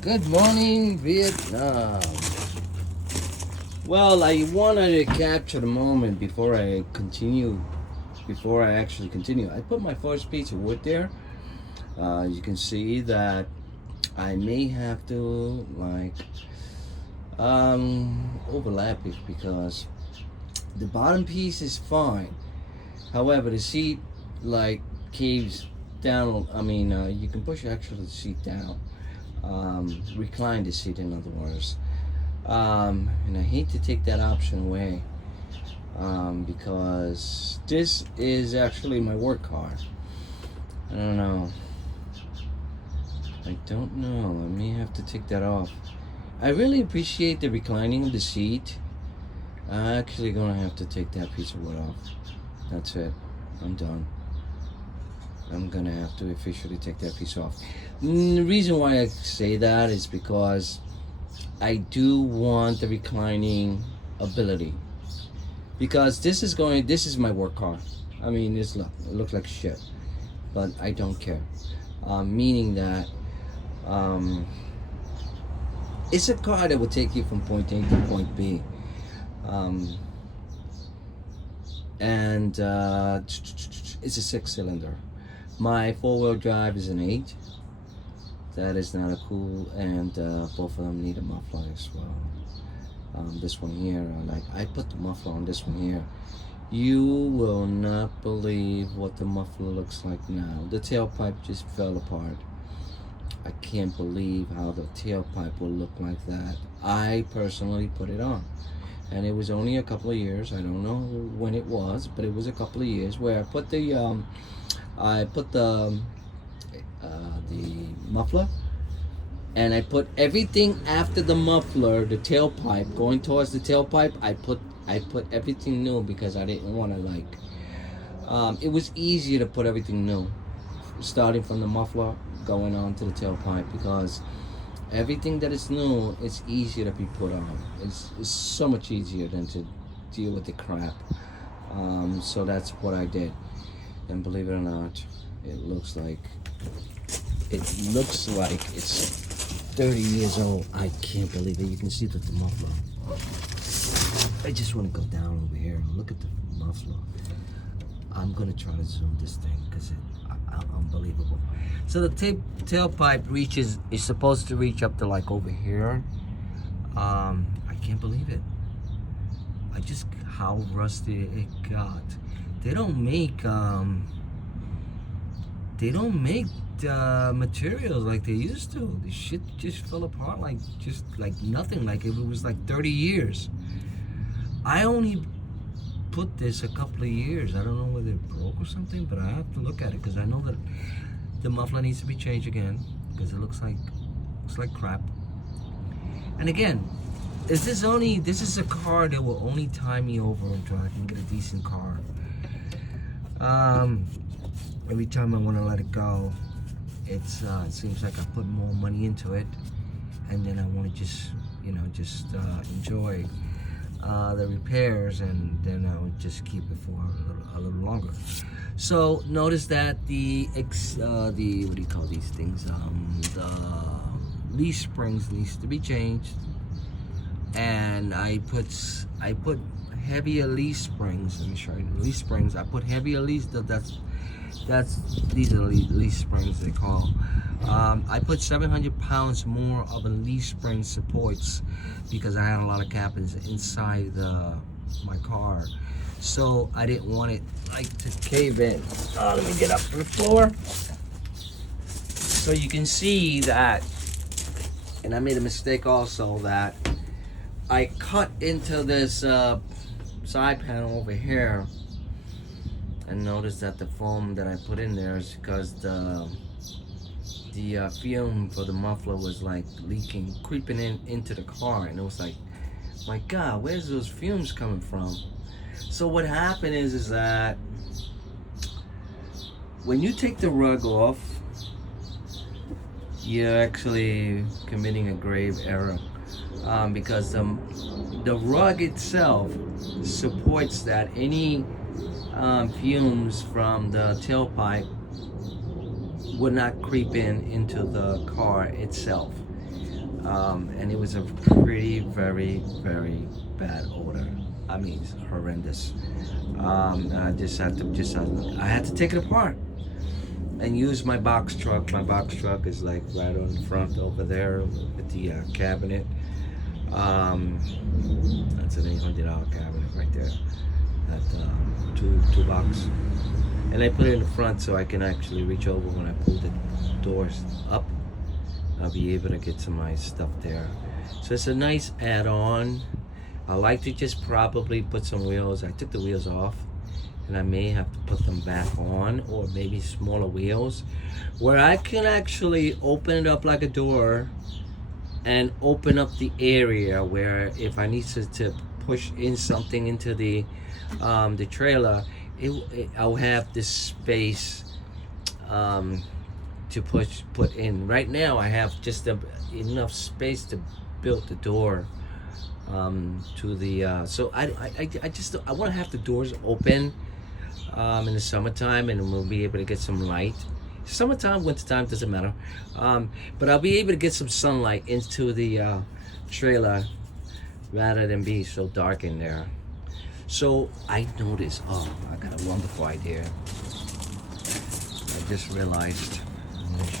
Good morning, Vietnam. Well, I wanted to capture the moment before I actually continue. I put my first piece of wood there. You can see that I may have to overlap it because the bottom piece is fine. However, the seat like caves down. You can push actually the seat down. Recline the seat, in other words. And I hate to take that option away because this is actually my work car. I don't know. I don't know. I may have to take that off. I really appreciate the reclining of the seat. I'm actually gonna have to take that piece of wood off. That's it. I'm done. I'm gonna have to officially take that piece off. The reason why I say that is because I do want the reclining ability. Because this is my work car. It looks like shit, but I don't care. Meaning that it's a car that will take you from point A to point B. And it's a 6 cylinder. My 4-wheel drive is an 8. That is not a cool, and both of them need a muffler as well. This one here, I put the muffler on this one here. You will not believe what the muffler looks like now. The tailpipe just fell apart. I can't believe how the tailpipe will look like that. I personally put it on, and it was only a couple of years. I don't know when it was, but it was a couple of years where I put the muffler, and I put everything after the muffler, the tailpipe, going towards the tailpipe. I put everything new because I didn't want to it was easier to put everything new, starting from the muffler going on to the tailpipe, because everything that is new, it's easier to be put on. It's so much easier than to deal with the crap. So that's what I did, and believe it or not, it looks like it's 30 years old. I can't believe it. You can see that the muffler. I just want to go down over here and look at the muffler. I'm gonna try to zoom this thing because it's unbelievable. So the tailpipe is supposed to reach up to like over here. I can't believe it. How rusty it got. They don't make materials like they used to. The shit just fell apart like nothing. Like it was like 30 years. I only put this a couple of years. I don't know whether it broke or something, but I have to look at it because I know that the muffler needs to be changed again because it looks like crap. And again, this is a car that will only tie me over until I can get a decent car. Every time I want to let it go, it seems like I put more money into it, and then I want to just enjoy the repairs, and then I would just keep it for a little longer. So notice that the what do you call these things? The leaf springs needs to be changed, and I put heavier leaf springs. Let me show you the leaf springs. I put heavier leaf. These are leaf springs they call. I put 700 pounds more of a leaf spring supports because I had a lot of cabins inside my car, so I didn't want it to cave in. Let me get up to the floor so you can see that. And I made a mistake also, that I cut into this side panel over here, and notice that the foam that I put in there is because the fume for the muffler was like leaking, creeping into the car, and it was like, my God, where's those fumes coming from? So what happened is that when you take the rug off, you're actually committing a grave error, because the rug itself supports that any fumes from the tailpipe would not creep into the car itself. and it was a pretty, very, very bad odor. I mean, it's horrendous. I just had to I had to take it apart and use my box truck. My box truck is like right on the front over there with the cabinet. That's an $800 cabinet right there. That two box, and I put it in the front so I can actually reach over when I pull the doors up. I'll be able to get some of my stuff there. So it's a nice add-on. I like to just probably put some wheels. I took the wheels off, and I may have to put them back on, or maybe smaller wheels, where I can actually open it up like a door and open up the area where if I need to push in something into the trailer, I'll have this space to put in. Right now I have just enough space to build the door to the so I want to have the doors open in the summertime, and we'll be able to get some light. Summertime, wintertime, doesn't matter, but I'll be able to get some sunlight into the trailer rather than be so dark in there. So I noticed, oh, I got a wonderful idea. I just realized.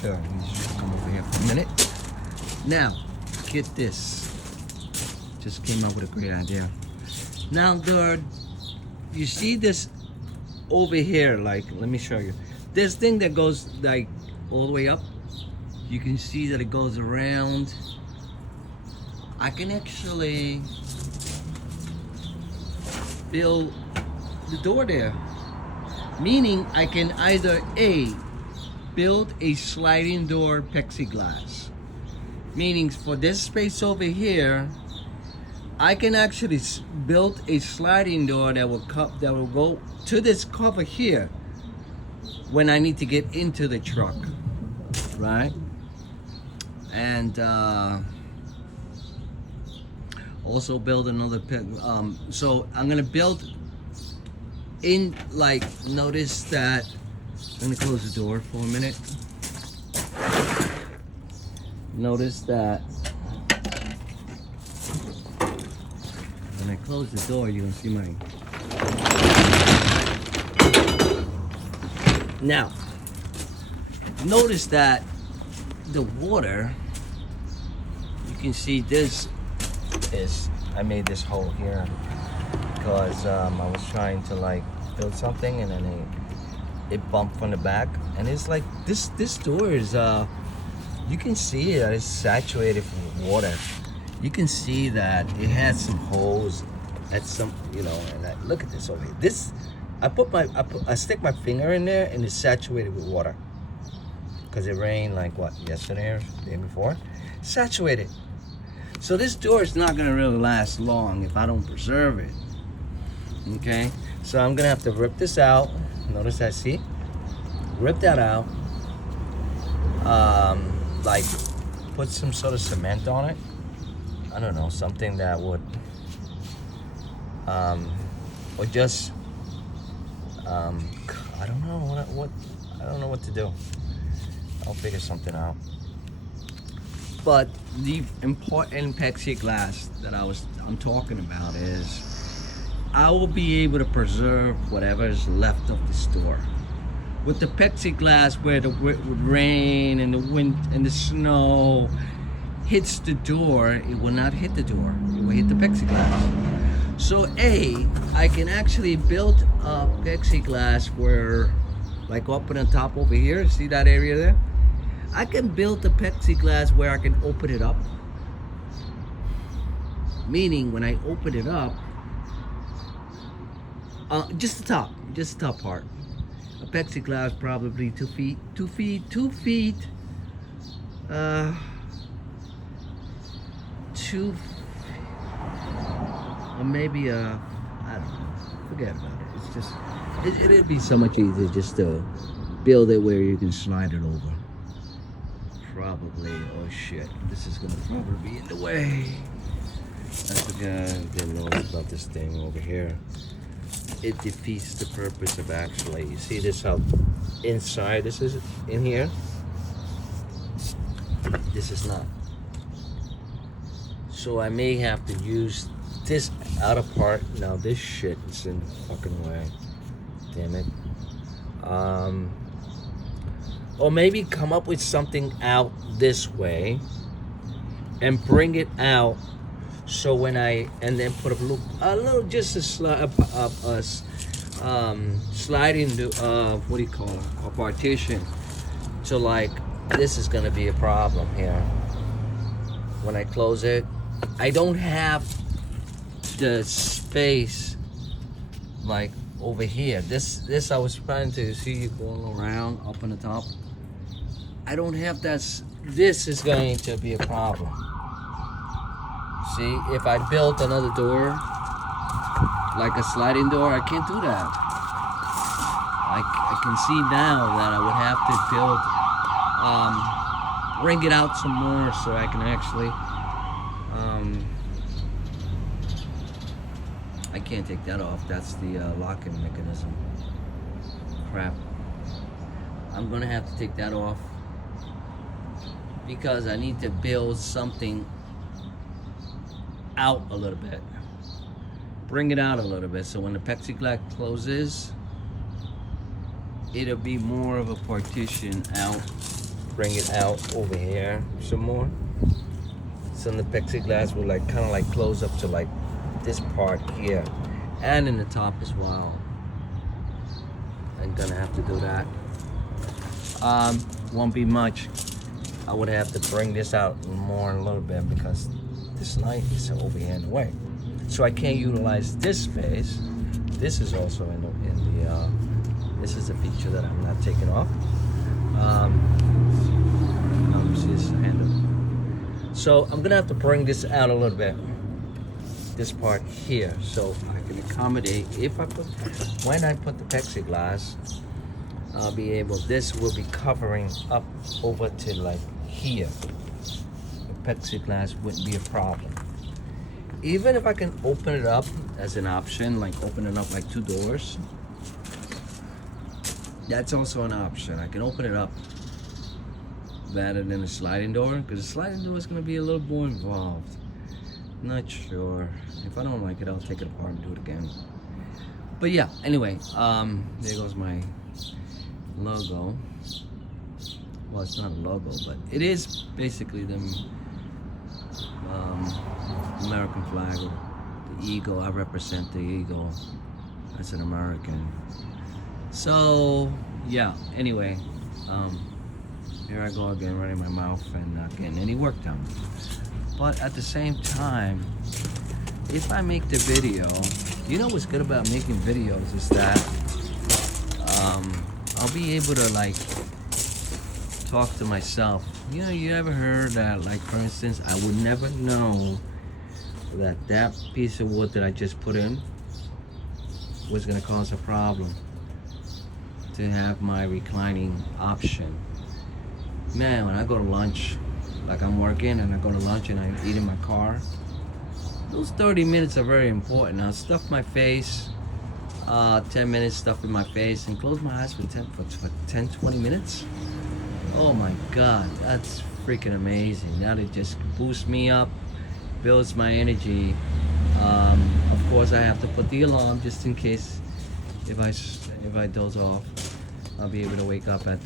Sure, let me just come over here for a minute. Now, get this. Just came up with a great idea. Now, you see this over here, like, let me show you. This thing that goes like all the way up, you can see that it goes around. I can actually build the door there, meaning I can either build a sliding door plexiglass, meaning for this space over here I can actually build a sliding door that will go to this cover here when I need to get into the truck, right? And also build another so I'm gonna build in, like, notice that I'm gonna close the door for a minute. Notice that when I close the door, you can see my. Now, notice that the water, you can see this is, I made this hole here because I was trying to like build something, and then it bumped from the back, and it's like this door is you can see that it's saturated with water. You can see that it has some holes. That's some, you know, and look at this over here. This, I stick my finger in there, and it's saturated with water because it rained like what, yesterday or the day before. Saturated. So this door is not gonna really last long if I don't preserve it. Okay, so I'm gonna have to rip this out. Notice that, see? Rip that out. Like put some sort of cement on it. I don't know, something that would, or just, I don't know what I don't know what to do. I'll figure something out. But the important plexiglass that I'm talking about is I will be able to preserve whatever is left of the store. With the plexiglass, where the rain and the wind and the snow hits the door, it will not hit the door. It will hit the plexiglass. So I can actually build a plexiglass where, like up on top over here, see that area there? I can build the plexiglass where I can open it up. Meaning when I open it up, just the top part. A plexiglass probably 2 feet, or maybe I don't know, forget about it. It's just, it'd be so much easier just to build it where you can slide it over. Probably, oh shit, this is gonna probably be in the way. I forgot, I didn't know about this thing over here. It defeats the purpose of actually, you see this how inside this is in here? This is not So I may have to use this outer part. Now this shit is in the fucking way. Damn it. Or maybe come up with something out this way and bring it out. So when and then put a little just a sliding, what do you call it? A partition. So like, this is gonna be a problem here. When I close it, I don't have the space like over here. This I was trying to see you going around up on the top. I don't have that. This is going to be a problem. See, if I built another door, like a sliding door, I can't do that. I can see now that I would have to build, bring it out some more so I can actually, I can't take that off. That's the locking mechanism. Crap. I'm gonna have to take that off because I need to build something out a little bit. Bring it out a little bit so when the plexiglass closes, it'll be more of a partition out. Bring it out over here some more. So the plexiglass will like kind of like close up to like this part here, and in the top as well. I'm gonna have to do that. Won't be much. I would have to bring this out more a little bit because this light is over here in the way. So I can't utilize this space. This is also in the this is a feature that I'm not taking off. See this handle. So I'm gonna have to bring this out a little bit. This part here, so I can accommodate when I put the plexiglass, I'll be able, this will be covering up over to like here. The plexiglass wouldn't be a problem. Even if I can open it up as an option, like open it up like 2 doors, that's also an option. I can open it up rather than a sliding door, because a sliding door is going to be a little more involved. Not sure. If I don't like it, I'll take it apart and do it again. But yeah, anyway, there goes my logo. Well, it's not a logo, but it is basically the American flag, or the eagle. I represent the eagle as an American. So yeah, anyway, here I go again, running my mouth and not getting any work done. But at the same time, if I make the video, you know what's good about making videos is that I'll be able to like talk to myself. You know, you ever heard that, like for instance, I would never know that piece of wood that I just put in was gonna cause a problem to have my reclining option. Man, when I go to lunch, like I'm working and I go to lunch and I eat in my car, those 30 minutes are very important. I'll stuff my face, 10 minutes stuff in my face and close my eyes for 10, 20 minutes. Oh my God, that's freaking amazing. That it just boosts me up, builds my energy. Of course I have to put the alarm just in case if I doze off. I'll be able to wake up at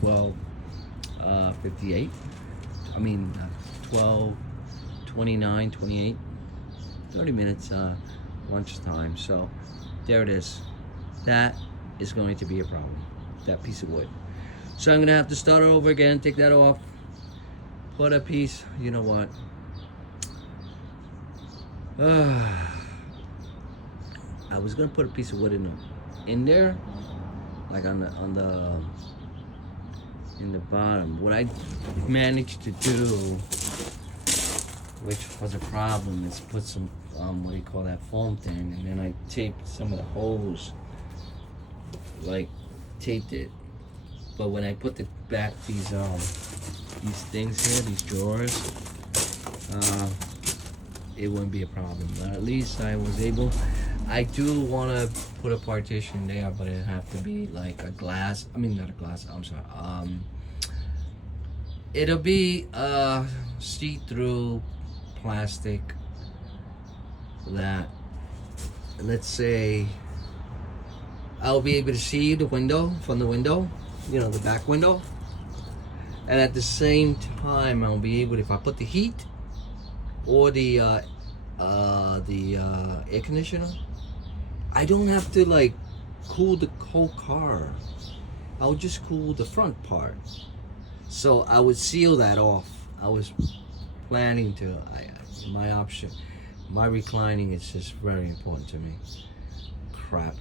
12:58. I mean 12:29, 28, 30 minutes lunchtime. So there it is. That is going to be a problem, that piece of wood. So I'm gonna have to start over again, take that off, put a piece, you know what? I was gonna put a piece of wood in there, like in the bottom. What I managed to do, which was a problem, is put some what do you call that, foam thing, and then I taped some of the holes, like taped it. But when I put back these things here, these drawers, it wouldn't be a problem. But at least I was able. I do want to put a partition there, but it have to be like a glass. I mean, not a glass. I'm sorry. It'll be see-through plastic that, let's say, I'll be able to see the window from the window, you know, the back window. And at the same time, I'll be able, if I put the heat or the air conditioner, I don't have to like cool the whole car. I'll just cool the front part. So I would seal that off. I was planning to. My option, my reclining is just very important to me. Crap,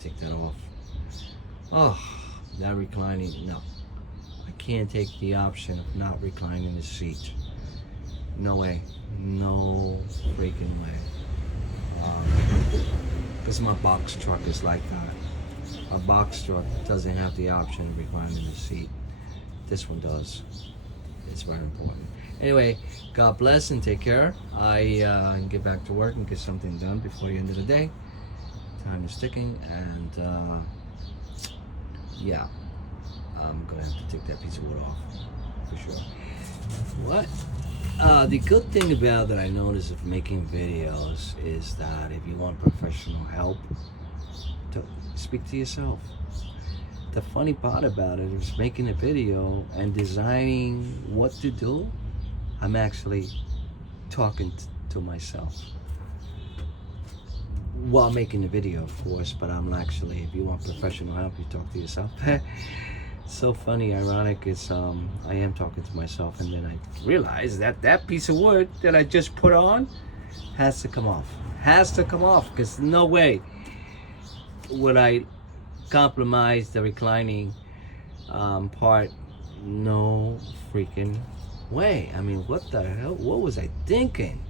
take that off. Oh, that reclining, no. I can't take the option of not reclining the seat. No way. No freaking way. Because my box truck is like that. A box truck doesn't have the option of reclining the seat. This one does. It's very important. Anyway, God bless and take care. I get back to work and get something done before the end of the day. Time is ticking, and yeah, I'm gonna have to take that piece of wood off for sure. What? The good thing about that I noticed of making videos is that if you want professional help, to speak to yourself. The funny part about it is making a video and designing what to do. I'm actually talking to myself while making the video, of course, but I'm actually, if you want professional help, you talk to yourself. So funny, ironic, it's I am talking to myself, and then I realize that that piece of wood that I just put on has to come off. Has to come off, because no way would I compromise the reclining part. No freaking way. I mean, what the hell? What was I thinking?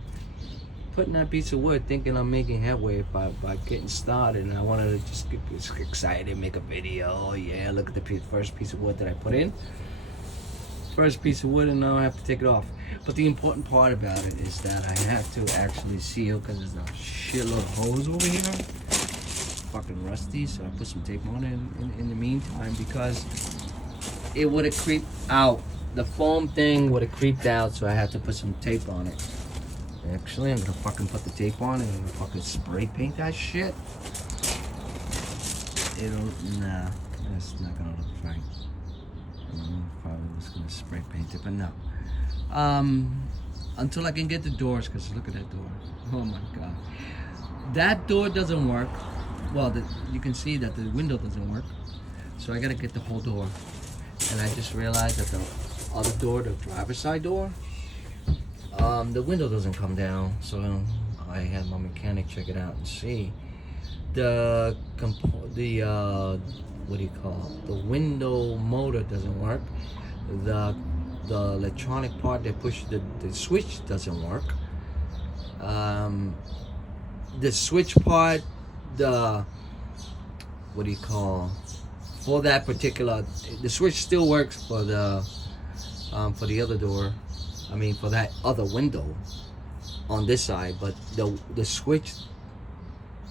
Putting that piece of wood, thinking I'm making headway by getting started, and I wanted to just get excited, make a video. Oh yeah, look at the first piece of wood that I put in. First piece of wood, and now I have to take it off. But the important part about it is that I have to actually seal, because there's a shitload of holes over here. Fucking rusty, so I put some tape on it in the meantime, because it would have creeped out. The foam thing would have creeped out, so I had to put some tape on it. Actually, I'm gonna fucking put the tape on and I'm gonna fucking spray paint that shit. Nah, that's not gonna look right. I'm probably just gonna spray paint it, but no. Until I can get the doors, because look at that door. Oh my god. That door doesn't work. Well, you can see that the window doesn't work. So I gotta get the whole door. And I just realized that the other door, the driver's side door, the window doesn't come down. So I had my mechanic check it out and see. The what do you call it? The window motor doesn't work. The electronic part that pushes the switch doesn't work. The switch part, what do you call, for that particular, the switch still works for the other door. I mean, for that other window on this side, but the switch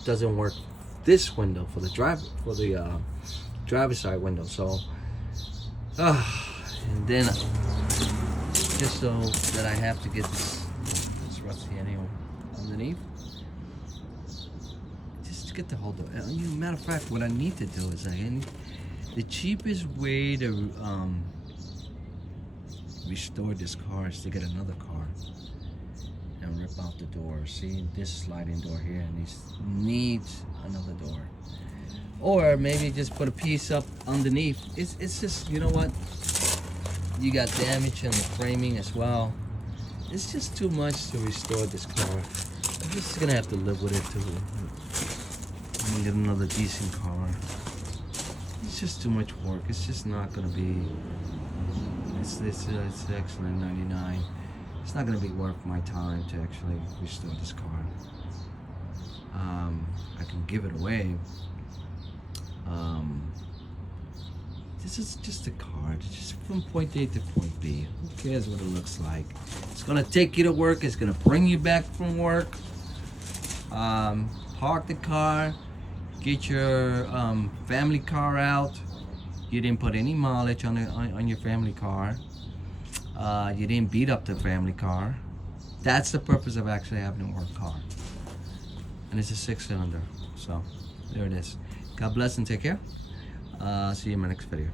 doesn't work this window for the driver's side window. So and then just so that I have to get this rusty anyway underneath, just to get the whole door. Matter of fact, what I need to do is the cheapest way to restore this car is to get another car and rip out the door. See this sliding door here, and needs another door. Or maybe just put a piece up underneath. It's just, you know what? You got damage in the framing as well. It's just too much to restore this car. I'm just gonna have to live with it to get another decent car. It's just too much work. It's just not gonna be. It's actually 99. It's not gonna be worth my time to actually restore this car. I can give it away. This is just a car. It's just from point A to point B. Who cares what it looks like? It's gonna take you to work. It's gonna bring you back from work. Park the car. Get your family car out. You didn't put any mileage on your family car. You didn't beat up the family car. That's the purpose of actually having a work car. And it's a 6-cylinder. So there it is. God bless and take care. See you in my next video.